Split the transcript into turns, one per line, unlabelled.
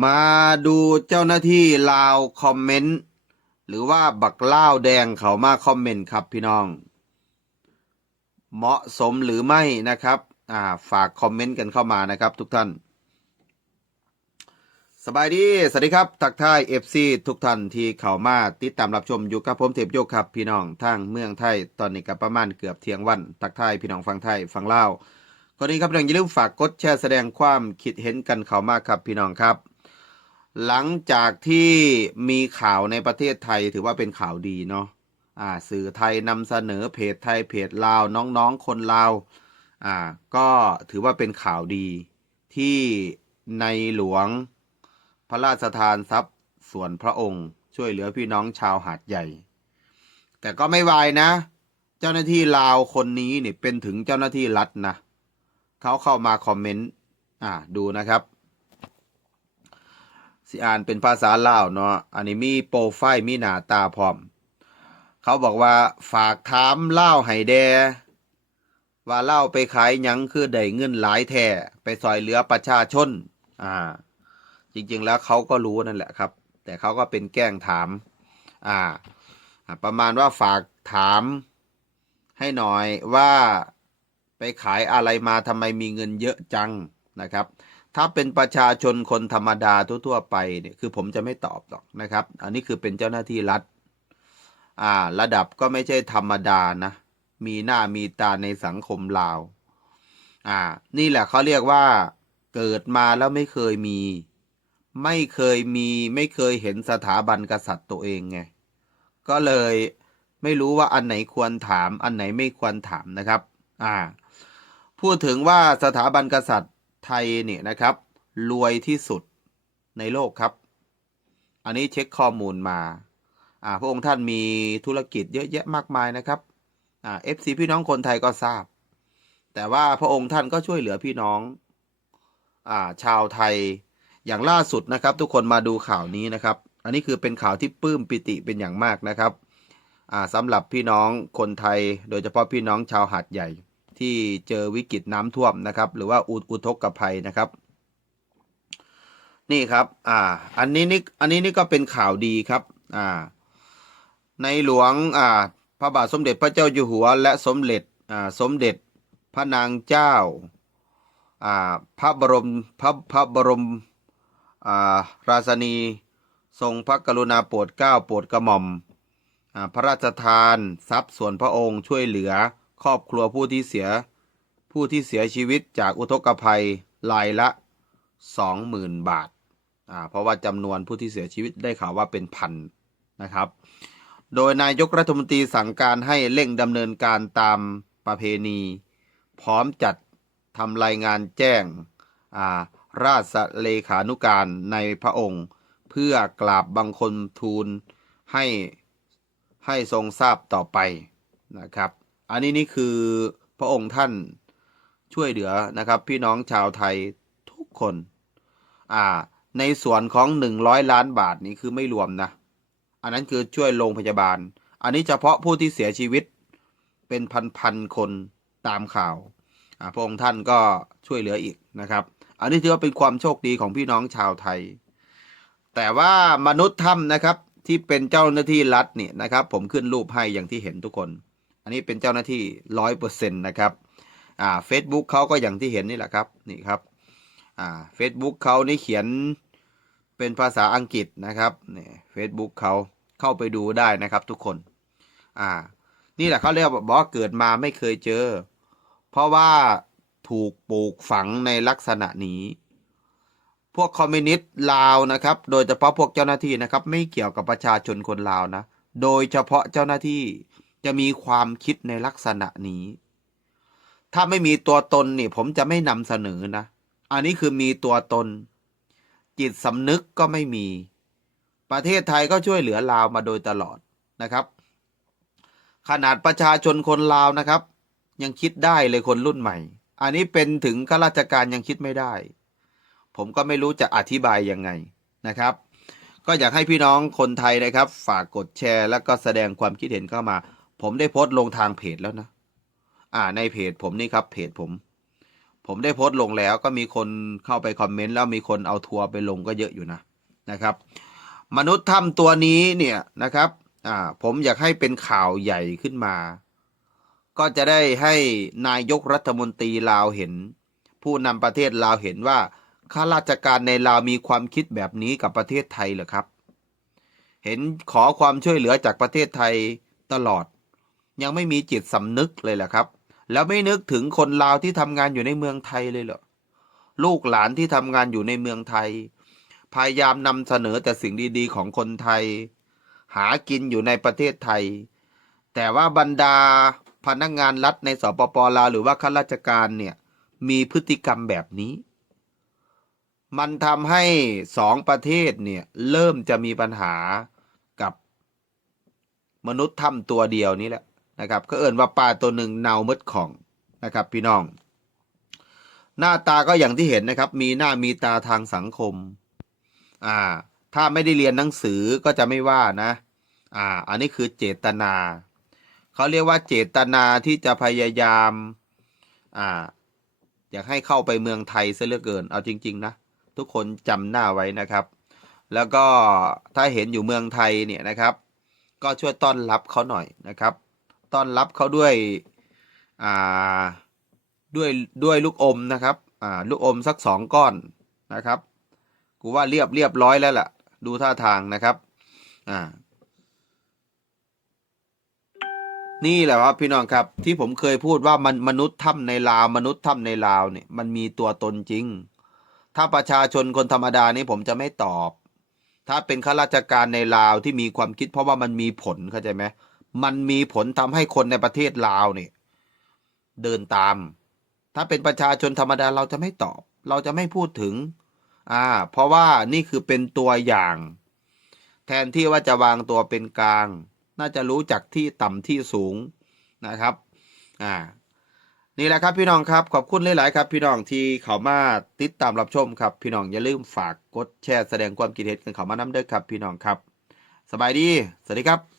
มาดูเจ้าหน้าที่ลาวคอมเมนต์หรือว่าบักเล่าวแดงเขามาคอมเมนต์ครับพี่น้อง เหมาะสมหรือไม่นะครับอ่าฝากคอมเมนต์กันเข้ามานะครับทุกท่าน สบายดี สวัสดีครับ ทักทาย FC ทุกท่านที่เข้ามาติดตามรับชมอยู่กับผมเทพโยกครับ พี่น้องทางเมืองไทยตอนนี้ก็ประมาณเกือบเที่ยงวัน ทักทายพี่น้องฟังไทยฟังลาวก่อนนี้ครับองอย่าลืมฝากกดแชร์แสดงความคิดเห็นกันเข้ามาครับพี่น้องครับ หลังจากที่มีข่าวในประเทศไทยถือว่าเป็นข่าวดีเนาะอ่าสื่อไทยนำเสนอเพจไทยเพจลาวน้องๆคนลาวอ่าก็ถือว่าเป็นข่าวดีที่ในหลวงพระราชทานทรัพย์ส่วนพระองค์ช่วยเหลือพี่น้องชาวหาดใหญ่ แต่ก็ไม่วายนะ เจ้าหน้าที่ลาวคนนี้เนี่ยเป็นถึงเจ้าหน้าที่รัฐนะเขาเข้ามาคอมเมนต์อ่าดูนะครับ สิอ่านเป็นภาษาลาวเนาะ อันนี้มีโปรไฟล์มีหน้าตาพร้อม เขาบอกว่าฝากถามเล่าวให้แด ว่าเล่าไปขายยังคือได้เงินหลายแท่ไปซอยเหลือประชาชน อ่า จริงๆแล้วเขาก็รู้นั่นแหละครับ แต่เขาก็เป็นแกล้งถาม อ่า ประมาณว่าฝากถามให้หน่อยว่าไปขายอะไรมาทำไมมีเงินเยอะจังนะครับ ถ้าเป็นประชาชนคนธรรมดาทั่วๆไปเนี่ยคือผมจะไม่ตอบหรอกนะครับ อันนี้คือเป็นเจ้าหน้าที่รัฐอ่าระดับก็ไม่ใช่ธรรมดานะ มีหน้ามีตาในสังคมลาวอ่านี่แหละเขาเรียกว่า เกิดมาแล้วไม่เคยมี ไม่เคยมีไม่เคยเห็นสถาบันกษัตริย์ตัวเองไงก็เลยไม่รู้ว่าอันไหนควรถาม อันไหนไม่ควรถามนะครับ อ่า พูดถึงว่าสถาบันกษัตริย์ ไทยเนี่ยนะครับ รวยที่สุดในโลกครับ อันนี้เช็คข้อมูลมาอ่าพระองค์ท่านมีธุรกิจเยอะแยะมากมายนะครับอ่าเอฟซีพี่น้องคนไทยก็ทราบ แต่ว่าพระองค์ท่านก็ช่วยเหลือพี่น้องอ่าชาวไทยอย่างล่าสุดนะครับ ทุกคนมาดูข่าวนี้นะครับ อันนี้คือเป็นข่าวที่ปลื้มปิติเป็นอย่างมากนะครับอ่าสำหรับพี่น้องคนไทย โดยเฉพาะพี่น้องชาวหาดใหญ่ ที่เจอวิกฤตน้ำท่วมนะครับ หรือว่าอุอุทกภัยนะครับ นี่ครับ อ่า อันนี้นี่อันนี้นี่ก็เป็นข่าวดีครับ อ่า ในหลวง อ่า พระบาทสมเด็จพระเจ้าอยู่หัว และสมเด็จ อ่า สมเด็จพระนางเจ้า อ่า พระบรม พระพระบรม อ่า ราชนี ทรงพระกรุณาโปรดเกล้าโปรดกระหม่อมอ่าพระราชทาน ทรัพย์ส่วนพระองค์ช่วยเหลือ ครอบครัวผู้ที่เสีย ผู้ที่เสียชีวิตจากอุทกภัยรายละสองหมื่นบาทอ่าเพราะว่าจำนวนผู้ที่เสียชีวิตได้ข่าวว่าเป็นพันนะครับ โดยนายกรัฐมนตรีสั่งการให้เร่งดำเนินการตามประเพณี พร้อมจัดทำรายงานแจ้งอ่าราชเลขานุการในพระองค์ เพื่อกราบบังคมทูลให้ให้ทรงทราบต่อไปนะครับ อันนี้นี่คือพระองค์ท่านช่วยเหลือนะครับ พี่น้องชาวไทยทุกคน อ่า ในส่วนของหนึ่งร้อยล้านบาทนี่คือไม่รวมนะ อันนั้นคือช่วยโรงพยาบาล อันนี้เฉพาะผู้ที่เสียชีวิตเป็นพันๆคนตามข่าวอ่าพระองค์ท่านก็ช่วยเหลืออีกนะครับ อันนี้ถือว่าเป็นความโชคดีของพี่น้องชาวไทย แต่ว่ามนุษย์ถ้ำนะครับที่เป็นเจ้าหน้าที่รัฐเนี่ยนะครับ ผมขึ้นรูปให้อย่างที่เห็นทุกคน อันนี้เป็นเจ้าหน้าที่ร้อยเปอร์เซ็นต์นะครับอ่าเฟซบุ๊กเขาก็อย่างที่เห็นนี่แหละครับนี่ครับอ่าเฟซบุ๊กเขานี่เขียนเป็นภาษาอังกฤษนะครับเนี่ยเฟซบุ๊กเขาเข้าไปดูได้นะครับทุกคนอ่านี่แหละเขาเรียกว่าบอกว่าเกิดมาไม่เคยเจอ เพราะว่าถูกปลูกฝังในลักษณะนี้พวกคอมมิวนิสต์ลาวนะครับ โดยเฉพาะพวกเจ้าหน้าที่นะครับ ไม่เกี่ยวกับประชาชนคนลาวนะ โดยเฉพาะเจ้าหน้าที่ จะมีความคิดในลักษณะนี้ ถ้าไม่มีตัวตนนี่ผมจะไม่นำเสนอนะ อันนี้คือมีตัวตน จิตสำนึกก็ไม่มี ประเทศไทยก็ช่วยเหลือลาวมาโดยตลอดนะครับ ขนาดประชาชนคนลาวนะครับ ยังคิดได้เลยคนรุ่นใหม่ อันนี้เป็นถึงข้าราชการยังคิดไม่ได้ ผมก็ไม่รู้จะอธิบายยังไงนะครับก็อยากให้พี่น้องคนไทยนะครับ ฝากกดแชร์ แล้วก็แสดงความคิดเห็นเข้ามา ผมได้โพสต์ลงทางเพจแล้วนะ อ่า ในเพจผมนี่ครับ เพจผม ผมได้โพสต์ลงแล้วก็มีคนเข้าไปคอมเมนต์แล้วมีคนเอาทัวร์ไปลงก็เยอะอยู่นะนะครับ มนุษย์ถ้ำตัวนี้เนี่ยนะครับ อ่า ผมอยากให้เป็นข่าวใหญ่ขึ้นมา ก็จะได้ให้นายกรัฐมนตรีลาวเห็น ผู้นำประเทศลาวเห็นว่าข้าราชการในลาวมีความคิดแบบนี้กับประเทศไทยเหรอครับ เห็นขอความช่วยเหลือจากประเทศไทยตลอด ยังไม่มีจิตสำนึกเลยแหละครับ แล้วไม่นึกถึงคนลาวที่ทำงานอยู่ในเมืองไทยเลยเหรอลูกหลานที่ทำงานอยู่ในเมืองไทย พยายามนำเสนอแต่สิ่งดีๆ ของคนไทย หากินอยู่ในประเทศไทย แต่ว่าบรรดาพนักงานรัฐในสปปลาวหรือว่าข้าราชการเนี่ยมีพฤติกรรมแบบนี้ มันทำให้สองประเทศเนี่ยเริ่มจะมีปัญหากับมนุษย์ถ้ำตัวเดียวนี้แหละ นะครับก็เอ่นว่าปลาตัวหนึ่งเนามืดของนะครับ พี่น้อง หน้าตาก็อย่างที่เห็นนะครับ มีหน้ามีตาทางสังคม อ่า ถ้าไม่ได้เรียนหนังสือก็จะไม่ว่านะ อ่า อันนี้คือเจตนาเขาเรียกว่าเจตนาที่จะพยายาม อ่า อยากให้เข้าไปเมืองไทยซะเหลือเกิน เอาจริง ๆ นะ ทุกคนจำหน้าไว้นะครับ แล้วก็ถ้าเห็นอยู่เมืองไทยเนี่ยนะครับ ก็ช่วยต้อนรับเขาหน่อยนะครับ ต้อนรับเขาด้วยอ่าด้วยด้วยลูกอมนะครับอ่าลูกอมสักสองก้อนนะครับ กูว่าเรียบเรียบร้อยแล้วล่ะ ดูท่าทางนะครับอ่านี่แหละครับพี่น้องครับที่ผมเคยพูดว่ามันมนุษย์ถ้ำในลาวมนุษย์ถ้ำในลาวเนี่ยมันมีตัวตนจริง ถ้าประชาชนคนธรรมดานี่ผมจะไม่ตอบ ถ้าเป็นข้าราชการในลาวที่มีความคิดเพราะว่ามันมีผลเข้าใจไหม มันมีผลทำให้คนในประเทศลาวเนี่ยเดินตาม ถ้าเป็นประชาชนธรรมดาเราจะไม่ตอบ เราจะไม่พูดถึง อ่า เพราะว่านี่คือเป็นตัวอย่าง แทนที่ว่าจะวางตัวเป็นกลาง น่าจะรู้จักที่ต่ำที่สูงนะครับ อ่า นี่แหละครับพี่น้องครับ ขอบคุณหลาย ๆ ครับ พี่น้องที่เขามาติดตามรับชมครับ พี่น้องอย่าลืมฝากกดแชร์แสดงความคิดเห็นกันเขามาน้ำเด้อครับ พี่น้องครับ สบายดี สวัสดีครับ